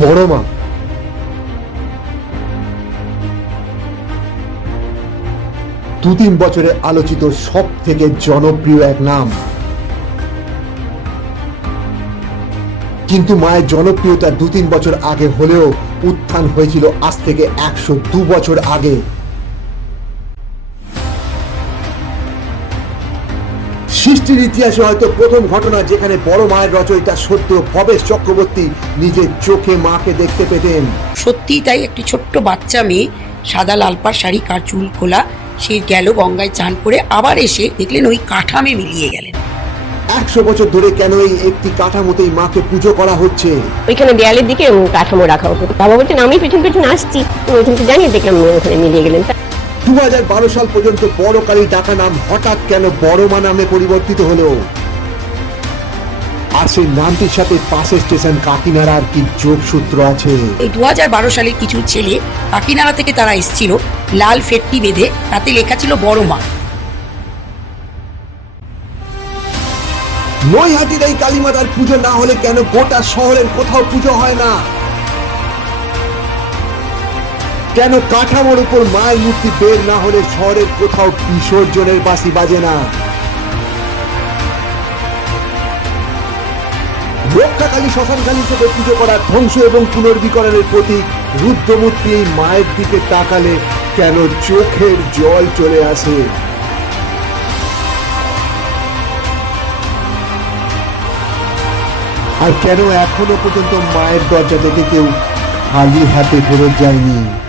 বড় মা। দু তিন বছরে আলোচিত সব থেকে জনপ্রিয় এক নাম। কিন্তু মায়ের জনপ্রিয়তা দু তিন বছর আগে হলেও উত্থান হয়েছিল আজ থেকে একশো দু বছর আগে। সৃষ্টির ইতিহাসে হয়তো প্রথম ঘটনা যেখানে বড় মায়ের রচয়িতা সত্য ভবেশ চক্রবর্তী নিজের চোখে মাকে দেখতে পেতেন। সত্যিই তাই একটি ছোট্ট বাচ্চা মেয়ে সাদা লালপার শাড়ি কার চুল খোলা সে গেল গঙ্গায় চান করে আবার এসে দেখলেন ওই কাঠামে মিলিয়ে গেলেন। একশো বছর ধরে কেন এই একটি কাঠামোতেই মাকে পুজো করা হচ্ছে? ওইখানে দেয়ালের দিকে কাঠামো রাখা হতো। বাবা বলছেন আমি পেছন পেছন আসছি। ওইখান থেকে জানিয়ে দেখলাম ওখানে মিলিয়ে গেলেন। দু সাল পর্যন্ত বড় কালী ডাকা নাম হঠাৎ কেন বড় মা নামে পরিবর্তিত হলো? আর সেই নামটির সাথে পাশের স্টেশন কাকিনাড়ার কি যোগসূত্র আছে? এই দু সালে কিছু ছেলে কাকিনাড়া থেকে তারা এসেছিল লাল ফেটটি বেঁধে তাতে লেখা ছিল বড় মা নৈহাটির এই কালীমাতার পুজো না হলে কেন গোটা শহরের কোথাও পুজো হয় না? কেন কাঠামোর উপর মায়ের মূর্তি বের না হলে শহরের কোথাও বিসর্জনের বাসি বাজে না? রক্ষাকালী শ্মশানকালী হিসেবে পুজো করা ধ্বংস এবং পুনর্বিকরণের প্রতীক রুদ্রমূর্তি এই মায়ের দিকে তাকালে কেন চোখের জল চলে আসে? আর কেন এখনও পর্যন্ত মায়ের দরজা থেকে কেউ খালি হাতে ফেরত যায়নি?